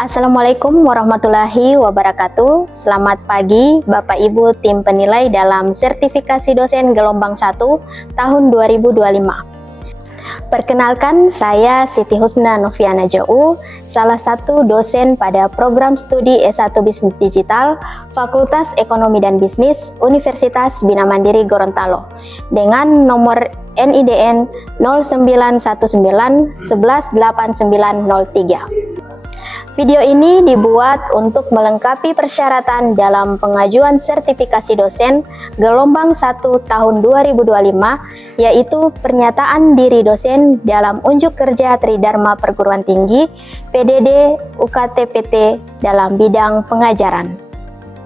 Assalamualaikum warahmatullahi wabarakatuh. Selamat pagi Bapak Ibu tim penilai dalam sertifikasi dosen gelombang 1 tahun 2025. Perkenalkan, saya Siti Husna Noviana Jou, salah satu dosen pada program studi S1 Bisnis Digital Fakultas Ekonomi dan Bisnis Universitas Bina Mandiri Gorontalo dengan nomor NIDN 0919118903. Video ini dibuat untuk melengkapi persyaratan dalam pengajuan sertifikasi dosen gelombang 1 tahun 2025, yaitu pernyataan diri dosen dalam unjuk kerja Tridharma Perguruan Tinggi PDD UKT-PT dalam bidang pengajaran.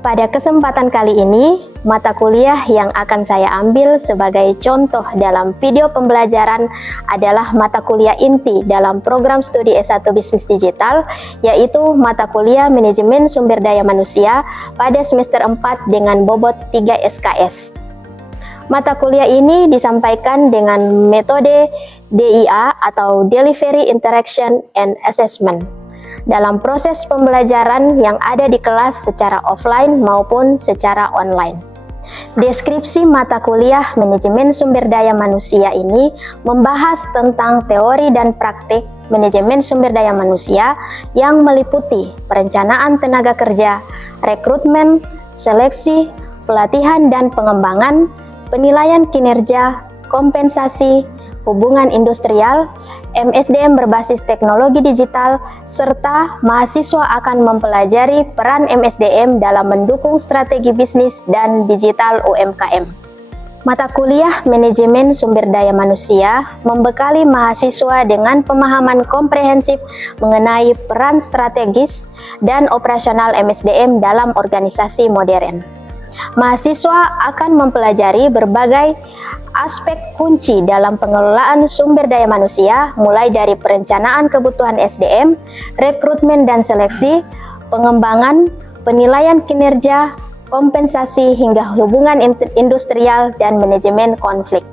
Pada kesempatan kali ini, mata kuliah yang akan saya ambil sebagai contoh dalam video pembelajaran adalah mata kuliah inti dalam program studi S1 Bisnis Digital, yaitu mata kuliah Manajemen Sumber Daya Manusia pada semester 4 dengan bobot 3 SKS. Mata kuliah ini disampaikan dengan metode DIA atau Delivery Interaction and Assessment dalam proses pembelajaran yang ada di kelas secara offline maupun secara online. Deskripsi mata kuliah Manajemen Sumber Daya Manusia ini membahas tentang teori dan praktik manajemen sumber daya manusia yang meliputi perencanaan tenaga kerja, rekrutmen, seleksi, pelatihan dan pengembangan, penilaian kinerja, kompensasi, hubungan industrial, MSDM berbasis teknologi digital, serta mahasiswa akan mempelajari peran MSDM dalam mendukung strategi bisnis dan digital UMKM. Mata kuliah Manajemen Sumber Daya Manusia membekali mahasiswa dengan pemahaman komprehensif mengenai peran strategis dan operasional MSDM dalam organisasi modern. Mahasiswa akan mempelajari berbagai aspek kunci dalam pengelolaan sumber daya manusia, mulai dari perencanaan kebutuhan SDM, rekrutmen dan seleksi, pengembangan, penilaian kinerja, kompensasi, hingga hubungan industrial dan manajemen konflik.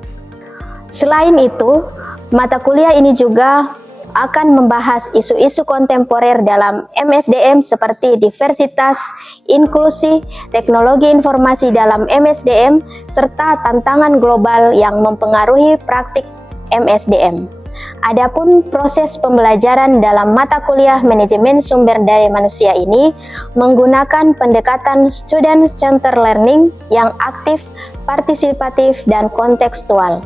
Selain itu, mata kuliah ini juga akan membahas isu-isu kontemporer dalam MSDM seperti diversitas, inklusi, teknologi informasi dalam MSDM, serta tantangan global yang mempengaruhi praktik MSDM. Adapun proses pembelajaran dalam mata kuliah Manajemen Sumber Daya Manusia ini menggunakan pendekatan student-centered learning yang aktif, partisipatif, dan kontekstual.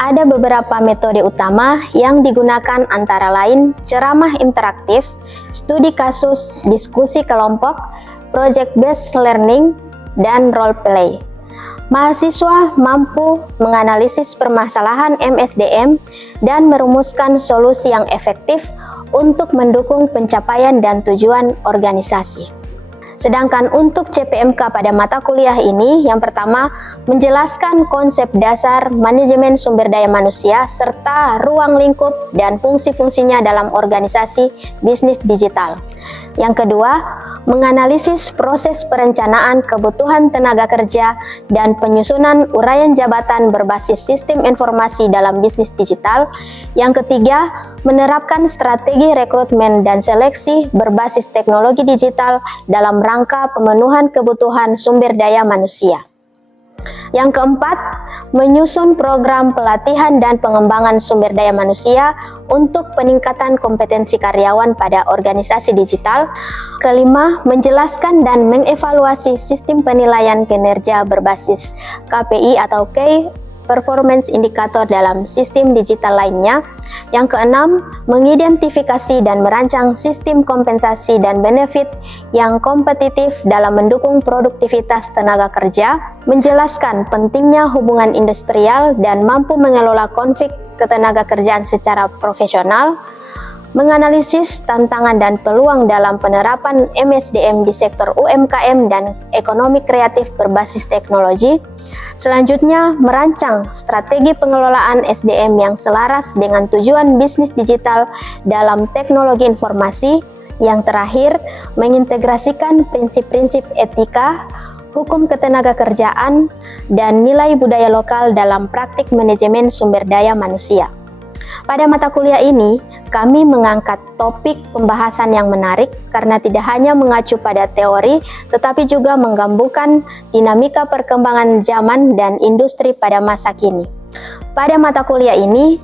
Ada beberapa metode utama yang digunakan, antara lain ceramah interaktif, studi kasus, diskusi kelompok, project-based learning, dan role play. Mahasiswa mampu menganalisis permasalahan MSDM dan merumuskan solusi yang efektif untuk mendukung pencapaian dan tujuan organisasi. Sedangkan untuk CPMK pada mata kuliah ini, yang pertama menjelaskan konsep dasar manajemen sumber daya manusia serta ruang lingkup dan fungsi-fungsinya dalam organisasi bisnis digital. Yang kedua, menganalisis proses perencanaan kebutuhan tenaga kerja dan penyusunan uraian jabatan berbasis sistem informasi dalam bisnis digital. Yang ketiga, menerapkan strategi rekrutmen dan seleksi berbasis teknologi digital dalam rangka pemenuhan kebutuhan sumber daya manusia. Yang keempat, menyusun program pelatihan dan pengembangan sumber daya manusia untuk peningkatan kompetensi karyawan pada organisasi digital. Kelima, menjelaskan dan mengevaluasi sistem penilaian kinerja berbasis KPI atau Key Performance Indicator dalam sistem digital lainnya. Yang keenam, mengidentifikasi dan merancang sistem kompensasi dan benefit yang kompetitif dalam mendukung produktivitas tenaga kerja, menjelaskan pentingnya hubungan industrial dan mampu mengelola konflik ketenaga kerjaan secara profesional, menganalisis tantangan dan peluang dalam penerapan MSDM di sektor UMKM dan ekonomi kreatif berbasis teknologi. Selanjutnya, merancang strategi pengelolaan SDM yang selaras dengan tujuan bisnis digital dalam teknologi informasi. Yang terakhir, mengintegrasikan prinsip-prinsip etika, hukum ketenaga kerjaan, dan nilai budaya lokal dalam praktik manajemen sumber daya manusia. Pada mata kuliah ini, kami mengangkat topik pembahasan yang menarik karena tidak hanya mengacu pada teori, tetapi juga menggabungkan dinamika perkembangan zaman dan industri pada masa kini. Pada mata kuliah ini,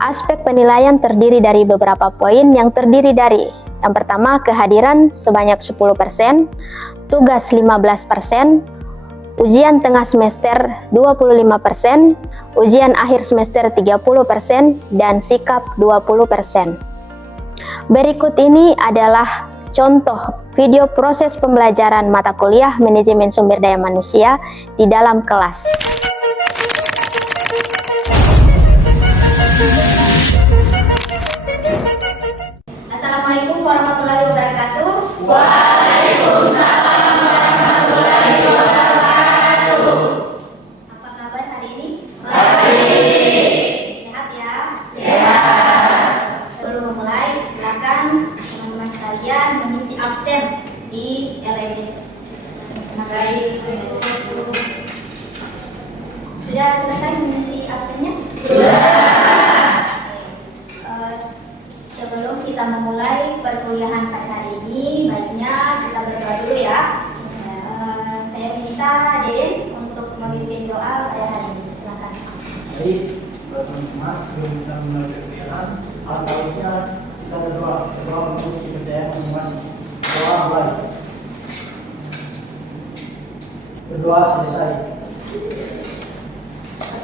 aspek penilaian terdiri dari beberapa poin yang terdiri dari yang pertama, kehadiran sebanyak 10%, tugas 15%, ujian tengah semester 25%, ujian akhir semester 30%, dan sikap 20%. Berikut ini adalah contoh video proses pembelajaran mata kuliah Manajemen Sumber Daya Manusia di dalam kelas. Assalamualaikum warahmatullahi wabarakatuh. Waalaikumsalam warahmatullahi wabarakatuh. Apa kabar hari ini? Baik. Sehat ya? Sehat. Sebelum memulai, silakan teman-teman sekalian mengisi absen di LMS. Baik. Sudah selesai mengisi absennya? Sudah. Sebelum kita memulai perkuliahan pada hari ini, baiknya kita berdoa dulu ya. Saya minta Deden untuk memimpin doa pada hari ini. Silakan. Baik, teman-teman, sebelum kita memulai perkuliahan, baiknya kita berdoa untuk kepercayaan masing-masing. Doa mulai. Berdoa selesai.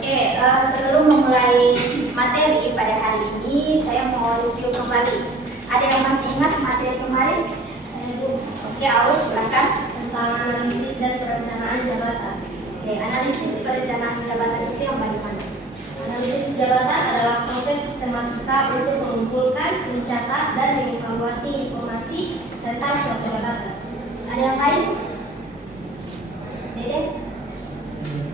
Oke, sebelum memulai materi pada hari ini, saya mau review kembali. Ada yang masih ingat materi kemarin? Oke, Aus, silakan. Tentang analisis dan perencanaan jabatan. Oke, analisis perencanaan jabatan itu yang bagaimana? Analisis jabatan adalah proses sistematika untuk mengumpulkan, mencatat, dan mengevaluasi informasi tentang suatu jabatan. Ada yang lain? Dede?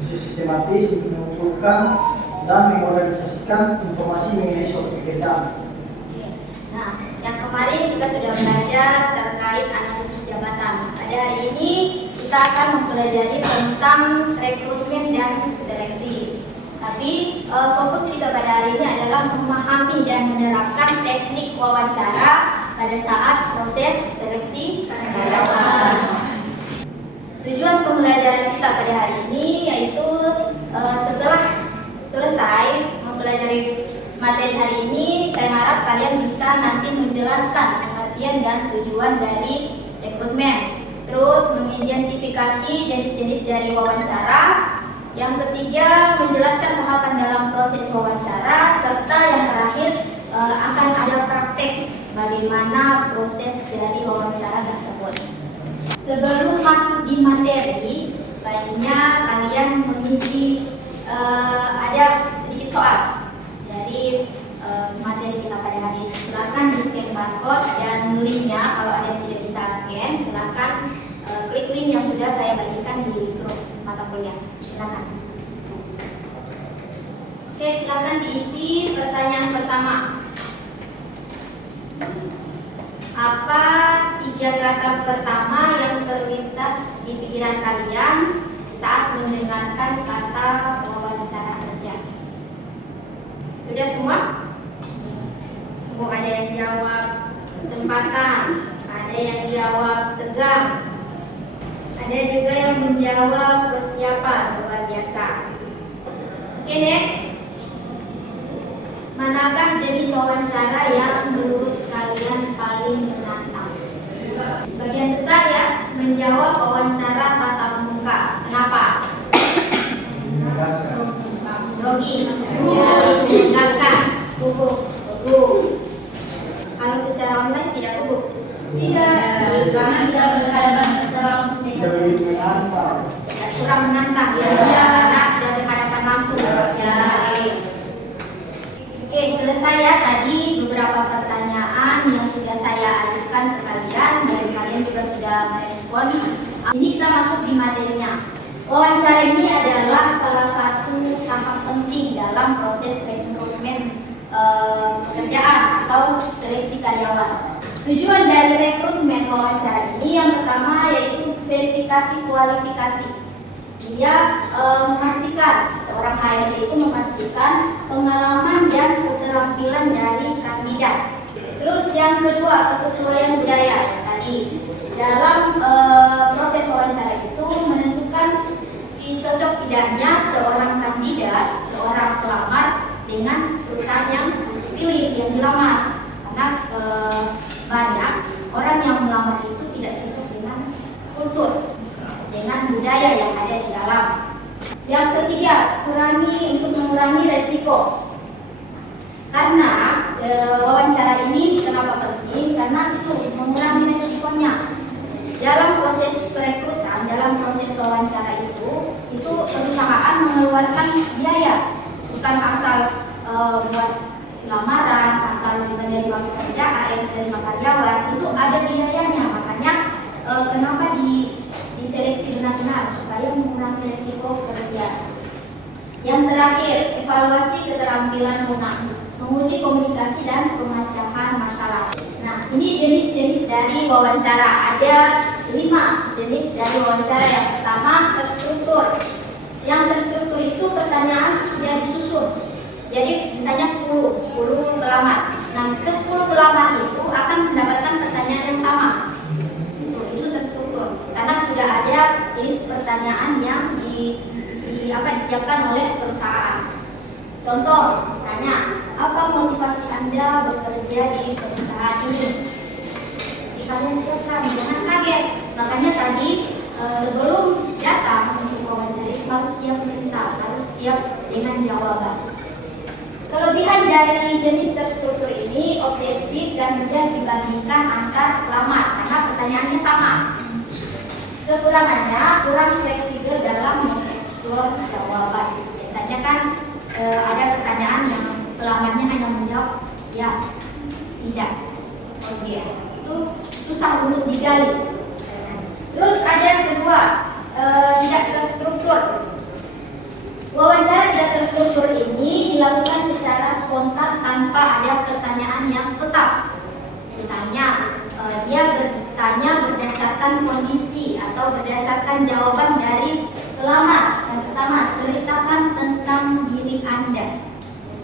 Proses sistematis untuk mengumpulkan dan mengorganisasikan informasi mengenai suatu pekerjaan. Nah, yang kemarin kita sudah belajar terkait analisis jabatan. Pada hari ini kita akan mempelajari tentang rekrutmen dan seleksi. Tapi fokus kita pada hari ini adalah memahami dan menerapkan teknik wawancara pada saat proses seleksi karyawan. Tujuan pembelajaran kita pada hari ini yaitu setelah selesai mempelajari materi hari ini, saya harap kalian bisa nanti menjelaskan pengertian dan tujuan dari rekrutmen, terus mengidentifikasi jenis-jenis dari wawancara, yang ketiga menjelaskan tahapan dalam proses wawancara, serta yang terakhir akan ada praktek bagaimana proses dari wawancara tersebut. Sebelum masuk di materi, baiknya kalian mengisi ada sedikit soal dari materi kita pada hari ini. Silakan di scan barcode dan linknya. Kalau ada yang tidak bisa scan, silakan klik link yang sudah saya bagikan di grup mata kuliah. Silakan. Oke, silakan diisi pertanyaan pertama. Apa 3 kata pertama yang terlintas di pikiran kalian saat mendengarkan kata wawancara kerja? Sudah semua? Ada yang jawab kesempatan, ada yang jawab tegang, ada juga yang menjawab persiapan, luar biasa. Oke, next. Manakah jenis wawancara yang menurut kalian paling menantang? Sebagian besar ya menjawab wawancara tatap muka. Kenapa? Grogi, menegangkan, gugup. Kalau secara online tidak gugup? Tidak, karena tidak berhadapan secara langsung. Kurang menantang ya, karena sudah berhadapan langsung. Ya. Oke, selesai ya tadi beberapa pertanyaan yang sudah saya ajukan ke kalian dan kalian juga sudah merespon. Ini kita masuk di materinya. Wawancara ini adalah salah satu tahap penting dalam proses rekrutmen pekerjaan atau seleksi karyawan. Tujuan dari rekrutmen wawancara ini yang pertama yaitu verifikasi kualifikasi. Dia memastikan, seorang HRD itu memastikan pengalaman dan keterampilan dari kandidat yang kedua, kesesuaian budaya. Tadi dalam proses wawancara itu menentukan cocok tidaknya seorang kandidat, seorang pelamar dengan perusahaan yang dipilih, yang dilamar. Karena banyak orang yang melamar itu tidak cocok dengan kultur, dengan budaya yang ada di dalam. Yang ketiga, untuk mengurangi resiko. Karena wawancara ini kenapa penting? Karena itu mengurangi resikonya. Dalam proses perekrutan, dalam proses wawancara itu perusahaan mengeluarkan biaya, bukan asal buat lamaran, asal menerima pekerjaan, menerima karyawan, itu ada biayanya. Makanya kenapa diseleksi benar-benar supaya mengurangi resiko kerja. Yang terakhir, evaluasi keterampilan menguji komunikasi dan pemecahan masalah. Nah, ini jenis-jenis dari wawancara. Ada 5 jenis dari wawancara. Yang pertama, terstruktur. Yang terstruktur itu pertanyaan sudah disusun. Jadi misalnya 10 pelamar. Nah, ke 10 pelamar itu akan mendapatkan pertanyaan yang sama. Itu terstruktur. Karena sudah ada list pertanyaan yang disiapkan oleh perusahaan. Contoh, misalnya, apa motivasi Anda bekerja di perusahaan ini? Kalian siapkan, jangan kaget. Makanya tadi sebelum datang untuk wawancara harus siap mental, harus siap dengan jawaban. Kelebihan dari jenis terstruktur ini objektif dan mudah dibandingkan antar pelamar karena pertanyaannya sama. Kekurangannya kurang fleksibel dalam mengeksplor jawaban. Biasanya kan ada pertanyaan yang pelamarnya hanya menjawab ya, tidak, oke, itu susah untuk digali. Terus ada yang kedua, tidak terstruktur. Wawancara tidak terstruktur ini dilakukan secara spontan tanpa ada pertanyaan yang tetap. Misalnya, dia bertanya berdasarkan kondisi atau berdasarkan jawaban dari pelamar. Yang pertama, ceritakan tentang diri Anda.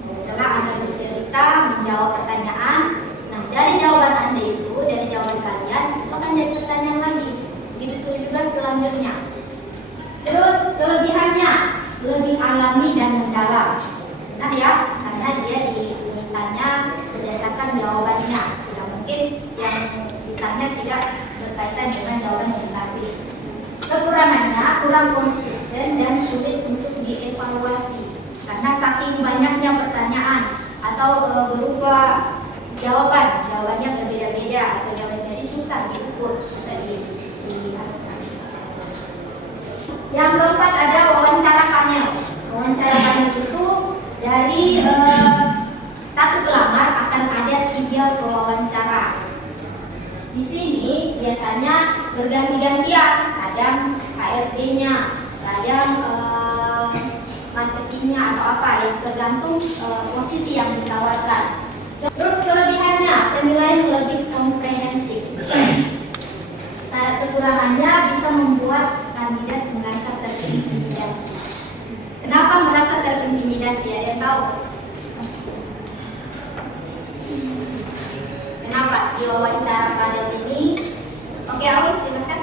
Setelah Anda bercerita, menjawab pertanyaan, nah dari jawaban Anda itu, dari jawaban kalian, itu akan jadi pertanyaan lagi. Begitu juga selanjutnya. Terus kelebihannya, lebih alami dan mendalam. Benar ya, karena dia ditanya berdasarkan jawabannya. Tidak mungkin yang ditanya tidak berkaitan dengan jawaban yang dikasih. Kekurangannya kurang konsisten dan sulit untuk dievaluasi karena saking banyaknya pertanyaan atau berupa jawabannya berbeda-beda atau jawabannya jadi susah diukur, susah dilihat. Yang keempat ada wawancara panel. Wawancara panel itu dari satu pelamar akan ada 3 pewawancara. Di sini biasanya berganti-gantian, kadang HRD-nya, kadang marketingnya atau apa, yang tergantung posisi yang ditawarkan. Terus kelebihannya, penilaian lebih komprehensif. Nah, kekurangannya bisa membuat kandidat merasa terintimidasi. Kenapa merasa terintimidasi? Ada yang tahu? Kenapa di wawancara panel ini? Oke, Aul silakan.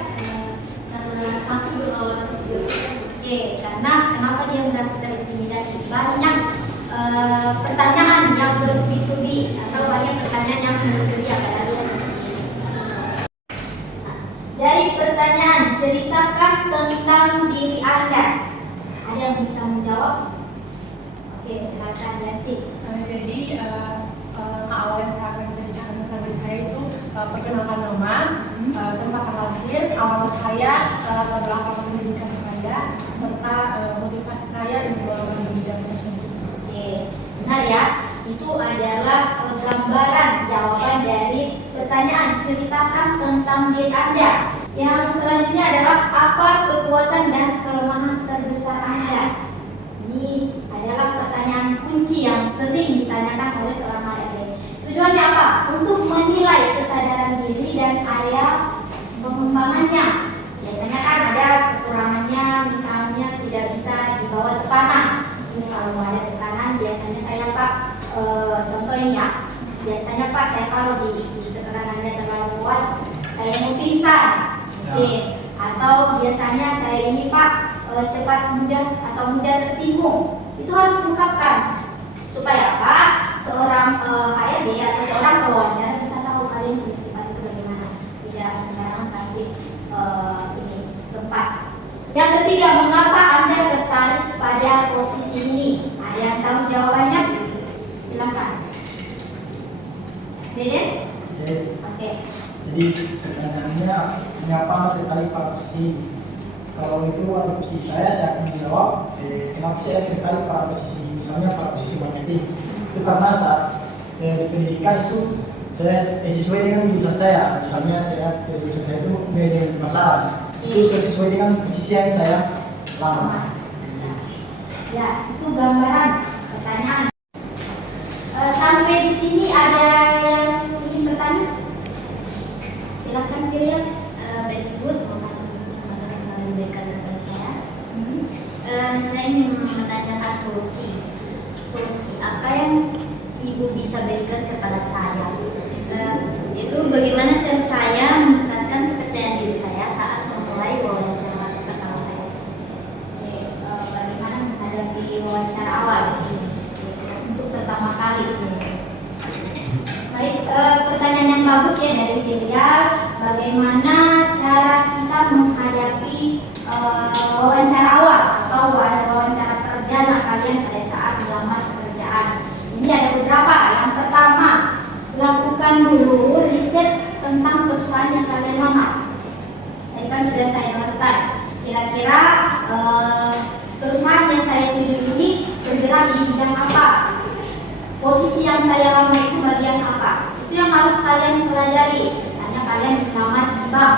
Satu berlawan 3. Oke, karena kenapa dia merasa terintimidasi? Banyak pertanyaan yang bertubi-tubi atau banyak pertanyaan yang bertubi pada dia sendiri. Dari pertanyaan, ceritakan tentang diri Anda. Ada yang bisa menjawab? Oke, silakan Yanti. Jadi awal yang saya akan ceritakan tentang diri saya itu perkenalkan nama, tempat lahir, awal saya, latar belakang pendidikan saya, serta motivasi saya di bidang tersebut. Oke, benar ya. Itu adalah gambaran jawaban dari pertanyaan. Ceritakan tentang diri Anda. Yang selanjutnya adalah apa kekuatan dan kelemahan terbesar Anda. Ini adalah pertanyaan kunci yang sering ditanyakan oleh seorang HRD. Tujuannya apa? Untuk menilai kesadaran diri dan area pengembangannya. Biasanya kan ada kekurangannya, misalnya tidak bisa dibawa tekanan. Kalau mau ada tekanan, biasanya saya contoh ini ya. Biasanya Pak, saya kalau di tekanannya terlalu kuat, saya mau pingsan. Oke. Atau biasanya saya ini Pak, cepat mudah atau mudah tersinggung. Itu harus diungkapkan supaya apa? Seorang HRD atau seorang pewawancara bisa tahu kalian punya sifat itu bagaimana. Tidak sembarangan kasih ini tempat. Yang ketiga, mengapa Anda tertarik pada posisi ini? Ada yang tahu jawabannya? Silakan. Dede? Oke. Jadi pertanyaannya, mengapa Anda tertarik pada posisi ini? Kalau itu ada posisi saya akan menjawab kenapa saya tertarik pada posisi, misalnya pada posisi marketing. Itu karena saat di pendidikan itu saya sesuai dengan jurusan saya. Misalnya saya jurusan saya itu manajemen pemasaran. Itu sesuai dengan posisi yang saya lamar. Ya, itu gambaran pertanyaan. Sampai di sini ada yang ingin bertanya? Silakan Kirian. Baik Ibu, terima kasih atas kesempatan yang kalian berikan kepada saya. Saya ingin menanyakan solusi apa yang Ibu bisa berikan kepada saya. Itu bagaimana cara saya meningkatkan kepercayaan diri saya saat memulai wawancara pertama saya. Bagaimana menghadapi wawancara awal untuk pertama kali? Baik, pertanyaan yang bagus ya dari Kirian. Bagaimana cara kita menghadapi wawancara awal atau wawancara perdana kalian pada saat melamar pekerjaan? Ini ada beberapa. Yang pertama, lakukan dulu riset tentang perusahaan yang kalian lamar. Tadi kan sudah saya jelaskan. Kira-kira perusahaan yang saya tuju ini bergerak di bidang apa? Posisi yang saya lamar itu bagian apa? Itu yang harus kalian pelajari. Karena kalian melamar di bank.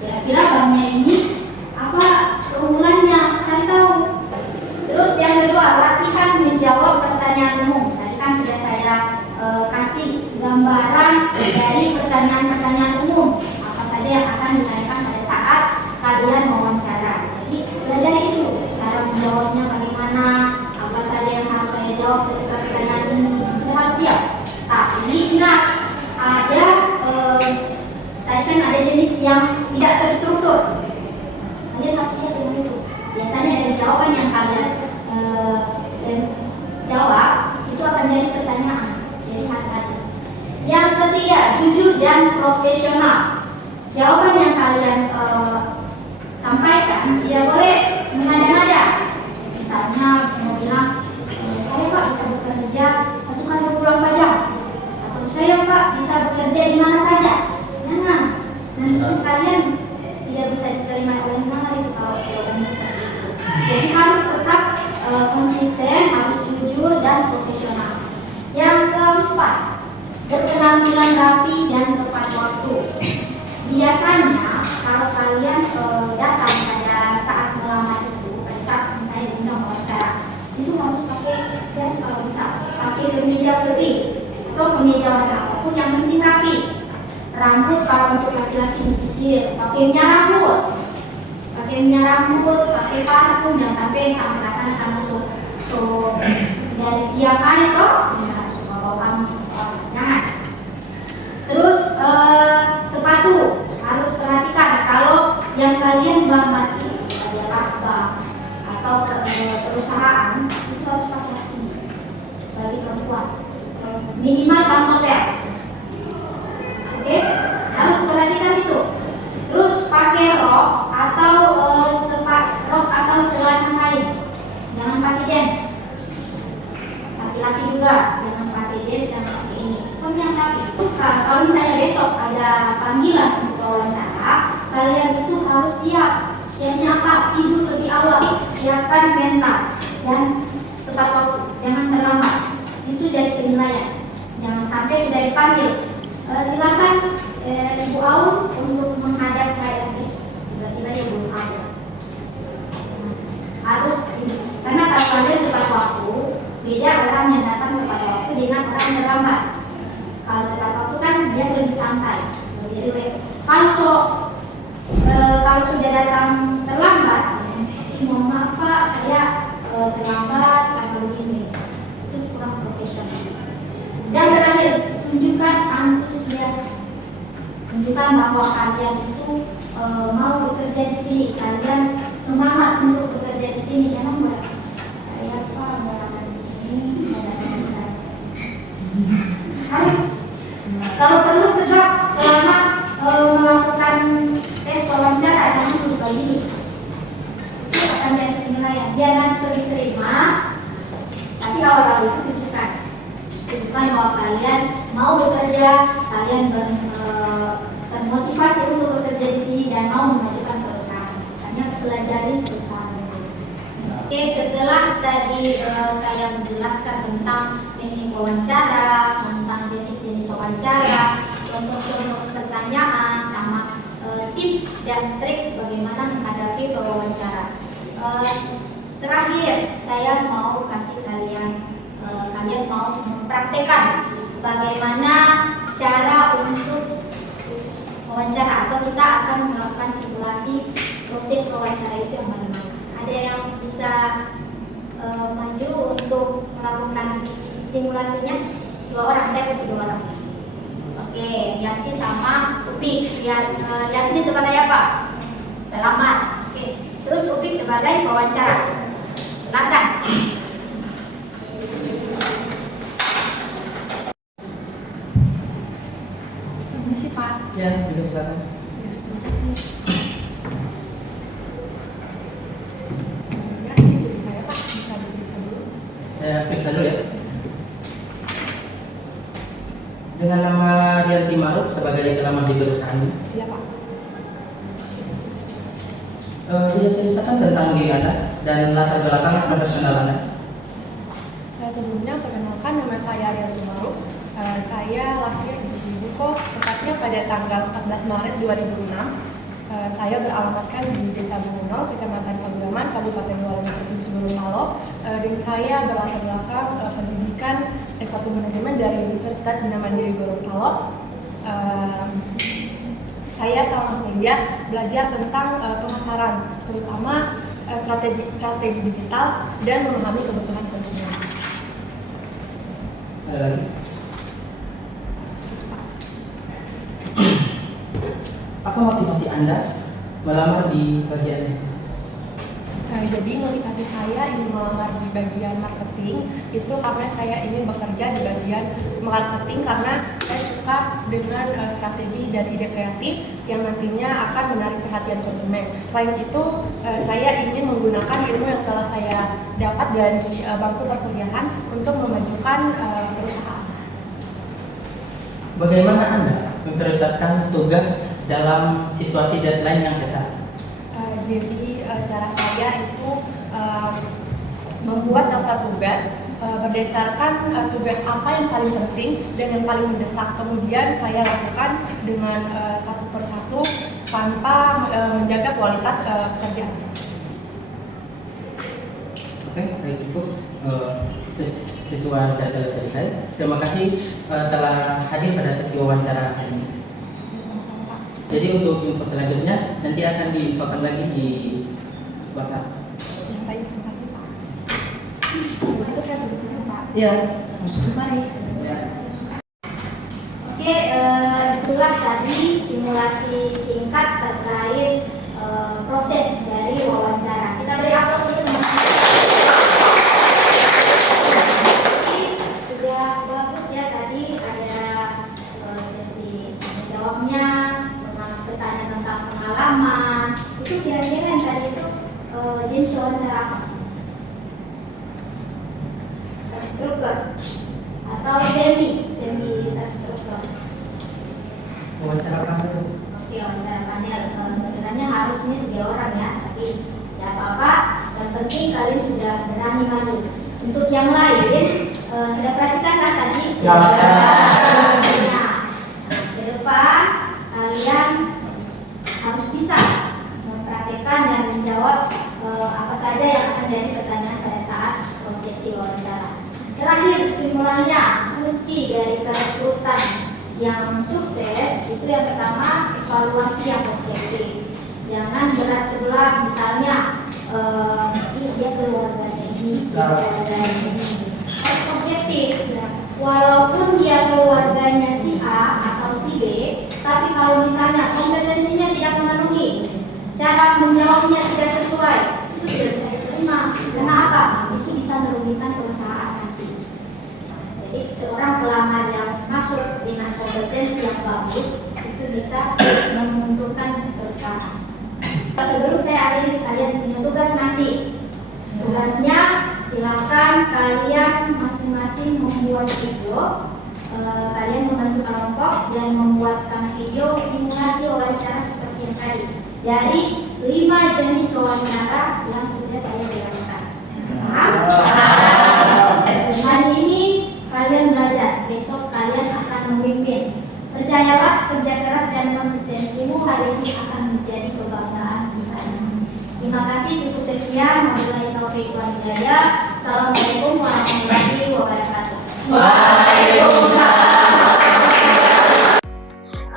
Kira-kira banknya ini apa keunggulannya? Cari tahu. Terus yang kedua, latihan menjawab pertanyaan umum. Tadi kan sudah saya kasih gambaran dari pertanyaan-pertanyaan umum. Apa saja yang akan ditanyakan pada saat kalian wawancara. Jadi belajar itu, cara menjawabnya bagaimana, apa saja yang harus saya jawab ketika pertanyaan ini. Sudah harus siap. Tapi ingat, ada tadi kan ada jenis yang tidak terstruktur. Kalian harus siap dengan itu. Biasanya dari jawaban yang kalian jawab itu akan jadi pertanyaan. Jadi hati-hati. Yang ketiga, jujur dan profesional. Jawaban yang kalian sampaikan tidak boleh mengada-ngada. Misalnya mau bilang, saya Pak bisa bekerja 1 kali 24 jam. Atau saya Pak bisa bekerja di mana saja. Jangan. Nanti kalian tidak bisa diterima oleh mana itu kalau jawabannya seperti itu. Jadi harus tetap konsisten, harus jujur dan profesional. Yang keempat, berpenampilan rapi dan tepat waktu. Biasanya kalau kalian datang pada saat melamar itu, pada saat misalnya diundang wawancara, itu harus pakai jas kalau bisa, pakai kemeja putih atau kemeja warna apapun yang penting rapi. Rambut kalau untuk laki-laki disisir, pakai minyak rambut, pakai parfum, jangan sampai sama rasanya kamu dari siang hari toh, kalau kamu jangan. Terus sepatu harus perhatikan kalau yang kalian lamar itu adalah bank atau perusahaan itu harus pakai hati bagi perempuan minimal pantopel. Oke, harus perhatikan itu. Terus pakai rok atau rok atau celana kain, jangan pakai jeans. Laki-laki juga jangan pakai jeans, jangan pakai ini. Kan yang rapi. Kalau misalnya besok ada panggilan untuk wawancara, kalian itu harus siap. Siapnya apa? Tidur lebih awal, siapkan mental dan tepat waktu. Jangan terlambat. Itu jadi penilaian. Jangan sampai sudah dipanggil. Silakan Ibu Aun untuk menghadap HRD. Tiba-tiba dia belum ada. Harus ini. Karena kalau kalian tepat waktu, beda orang yang datang tepat waktu dengan orang yang terlambat. Kalau tepat waktu kan dia lebih santai, lebih relax. Kalau sudah datang terlambat, mohon maaf Pak, saya terlambat karena begini. Itu kurang profesional. Dan terakhir, tunjukkan antusias, tunjukkan bahwa kalian itu mau bekerja di sini, kalian semangat untuk bekerja di sini. Jangan buat saya berada di sini, harus kalau perlu tegak selama melakukan tes wawancara, jangan lupa ini. Itu akan jadi penilaian. Jangan sudah diterima, tapi awal-awal itu tunjukkan bahwa kalian mau bekerja, kalian termotivasi untuk bekerja di sini dan mau memajukan perusahaan. Hanya pelajari perusahaan. Oke, setelah tadi saya menjelaskan tentang teknik wawancara, tentang jenis-jenis wawancara, contoh-contoh pertanyaan, sama tips dan trik bagaimana menghadapi wawancara. Terakhir, saya mau kasih kalian mau mempraktekkan bagaimana cara untuk wawancara, atau kita akan melakukan simulasi proses wawancara itu yang bagaimana. Ada yang bisa maju untuk melakukan simulasinya? 2 orang, saya pilih 2 orang. Oke, Yanti sama Upik. Yanti sebagai apa? Pelamar. Oke, terus Upik sebagai pewawancara. Silakan. Permisi Pak. Ya, duduk silakan. Terima kasih. Sebenarnya ini sudah saya Pak, bisa diperiksa dulu. Saya periksa dulu ya. Dengan nama Rianti Maruf sebagai pelamar di perusahaan ini. Iya Pak. Bisa ceritakan tentang diri Anda dan latar belakang profesional Anda? Sebelumnya perkenalkan, nama saya Rianti Maruf. Saya lahir di Buko, tepatnya pada tanggal 14 Maret 2006. Saya beralamatkan di Desa Bungunol, Kecamatan Paguyaman, Kabupaten Walendrang, Provinsi Gorontalo. Dan saya berlatar belakang pendidikan S1 Manajemen dari Universitas Bina Mandiri Gorontalo. Saya selama kuliah belajar tentang pemasaran, terutama strategi digital dan memahami kebutuhan konsumen. Apa motivasi Anda melamar di bagian ini? Jadi motivasi saya ingin melamar di bagian marketing itu karena saya ingin bekerja di bagian marketing karena saya suka dengan strategi dan ide kreatif yang nantinya akan menarik perhatian konsumen. Selain itu, saya ingin menggunakan ilmu yang telah saya dapat dari bangku perkuliahan untuk memajukan perusahaan. Bagaimana Anda memprioritaskan tugas dalam situasi deadline yang ketat? Jadi cara saya itu membuat daftar tugas berdasarkan tugas apa yang paling penting dan yang paling mendesak. Kemudian saya lakukan dengan satu persatu tanpa menjaga kualitas pekerjaan. Oke, baik cukup. Sesi wawancara telah selesai. Terima kasih telah hadir pada sesi wawancara hari ini. Sama-sama Pak. Jadi untuk info selanjutnya nanti akan diinfokan lagi di WhatsApp. Baik, terima kasih Pak. Itu saya tulis dulu Pak. Iya. Baik. Ya. Oke, itulah tadi simulasi singkat terkait proses dari wawancara. Kita beri aplaus dulu teman-teman. Sudah bagus ya, tadi ada sesi menjawabnya dengan bertanya tentang pengalaman. Itu kira-kira yang tadi itu jenis wawancara apa? Terstruktur atau semi terstruktur. Wawancara panel. Oke, wawancara panel. Sebenarnya harusnya 3 orang ya, tapi tidak apa-apa. Yang penting kalian sudah berani maju. Untuk yang lain, sudah perhatikan kan tadi? Ya. Nah, ke depan kalian harus bisa mempraktikkan dan menjawab apa saja yang akan jadi pertanyaan pada saat prosesi wawancara. Terakhir, kesimpulannya, kunci dari perekrutan yang sukses itu yang pertama evaluasi yang objektif. Jangan berat sebelah, misalnya dia keluarganya ini, keluarganya ini. Harus objektif. Walaupun dia keluarganya kompetensi yang bagus itu bisa menguntungkan perusahaan. Sebelum saya akhiri, kalian punya tugas nanti. Tugasnya silakan kalian masing-masing membuat video. Kalian membantu kelompok dan membuatkan video simulasi wawancara seperti yang tadi dari 5 jenis wawancara yang sudah saya jelaskan. Paham? Hari ini kalian belajar, besok kalian akan memimpin. Percayalah, kerja keras dan konsistensimu hari ini akan menjadi kebanggaan kita. Terima kasih, cukup sekian. Wabillahi taufiq wal hidayah. Assalamualaikum warahmatullahi wabarakatuh.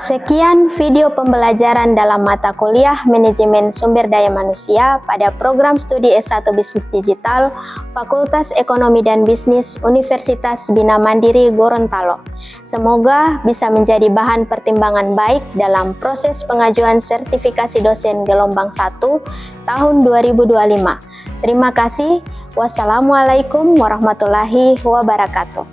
Sekian video pembelajaran dalam mata kuliah Manajemen Sumber Daya Manusia pada program studi S1 Bisnis Digital Fakultas Ekonomi dan Bisnis Universitas Bina Mandiri Gorontalo. Semoga bisa menjadi bahan pertimbangan baik dalam proses pengajuan sertifikasi dosen gelombang 1 tahun 2025. Terima kasih. Wassalamualaikum warahmatullahi wabarakatuh.